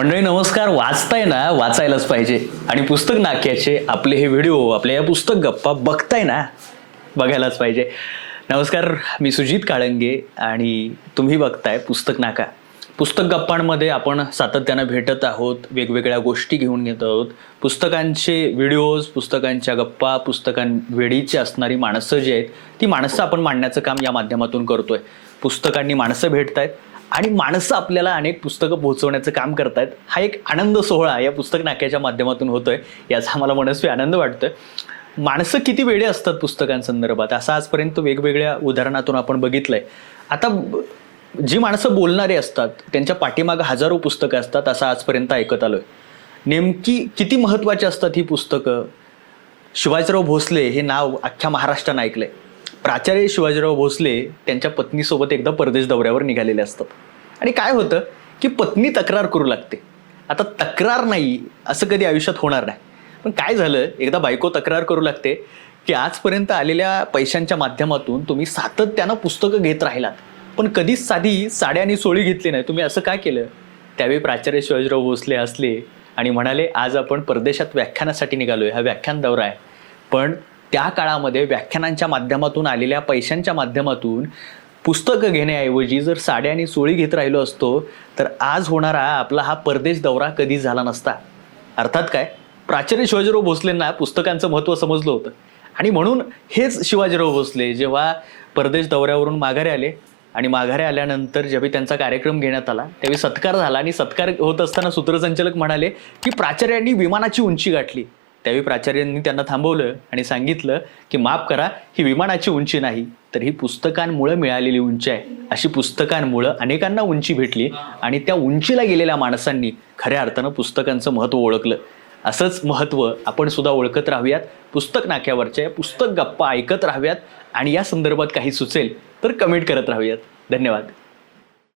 मंडळी नमस्कार. वाचताय ना वाचायलाच पाहिजे. आणि पुस्तक नाक्याचे आपले हे व्हिडिओ आपल्या या पुस्तक गप्पा बघताय ना बघायलाच पाहिजे. नमस्कार मी सुजित काळंगे आणि तुम्ही बघताय पुस्तक नाका. पुस्तक गप्पांमध्ये आपण सातत्यानं भेटत आहोत वेगवेगळ्या गोष्टी घेऊन घेत आहोत. पुस्तकांचे व्हिडिओज पुस्तकांच्या गप्पा पुस्तकांवेळीची असणारी माणसं जी आहेत ती माणसं आपण मांडण्याचं काम या माध्यमातून करतोय. पुस्तकांनी माणसं भेटत आहेत आणि माणसं आपल्याला अनेक पुस्तकं पोहोचवण्याचं काम करतायत. हा एक आनंद सोहळा या पुस्तक नाक्याच्या माध्यमातून होतोय. याचा मला मनस्वी आनंद वाटतोय. माणसं किती वेळे असतात पुस्तकांसंदर्भात? असं आजपर्यंत वेगवेगळ्या उदाहरणातून आपण बघितलंय. आता जी माणसं बोलणारे असतात त्यांच्या पाठीमागं हजारो पुस्तकं असतात असं आजपर्यंत ऐकत आलोय. नेमकी किती महत्वाची असतात ही पुस्तकं? शिवाजीराव भोसले हे नाव अख्ख्या महाराष्ट्रानं ऐकलंय. प्राचार्य शिवाजीराव भोसले त्यांच्या पत्नीसोबत एकदा परदेश दौऱ्यावर निघालेले असतात. आणि काय होतं की पत्नी तक्रार करू लागते. आता तक्रार नाही असं कधी आयुष्यात होणार नाही. पण काय झालं एकदा बायको तक्रार करू लागते की आजपर्यंत आलेल्या पैशांच्या माध्यमातून तुम्ही सातत्यानं पुस्तकं घेत राहिलात. पण कधीच साधी साड्या आणि सोळी घेतली नाही. तुम्ही असं काय केलं? त्यावेळी प्राचार्य शिवाजीराव भोसले असले आणि म्हणाले आज आपण परदेशात व्याख्यानासाठी निघालो आहे हा व्याख्यान दौरा आहे. पण त्या काळामध्ये व्याख्यानांच्या माध्यमातून आलेल्या पैशांच्या माध्यमातून पुस्तकं घेण्याऐवजी जर साड्या आणि सोळी घेत राहिलो असतो तर आज होणारा आपला हा परदेश दौरा कधी झाला नसता. अर्थात काय? प्राचार्य शिवाजीराव भोसलेंना पुस्तकांचं महत्त्व समजलं होतं. आणि म्हणून हेच शिवाजीराव भोसले जेव्हा परदेश दौऱ्यावरून माघारे आले आणि माघारे आल्यानंतर जेव्हा त्यांचा कार्यक्रम घेण्यात आला त्यावेळी सत्कार झाला आणि सत्कार होत असताना सूत्रसंचालक म्हणाले की प्राचार्यांनी विमानाची उंची गाठली. त्यावेळी प्राचार्यांनी त्यांना थांबवलं आणि सांगितलं की माफ करा ही विमानाची उंची नाही तर ही पुस्तकांमुळे मिळालेली उंची आहे. अशी पुस्तकांमुळं अनेकांना उंची भेटली आणि त्या उंचीला गेलेल्या माणसांनी खऱ्या अर्थानं पुस्तकांचं महत्त्व ओळखलं. असंच महत्त्व आपण सुद्धा ओळखत राहूयात. पुस्तक नाक्यावरच्या पुस्तक गप्पा ऐकत राहूयात आणि या संदर्भात काही सुचेल तर कमेंट करत राहूयात. धन्यवाद.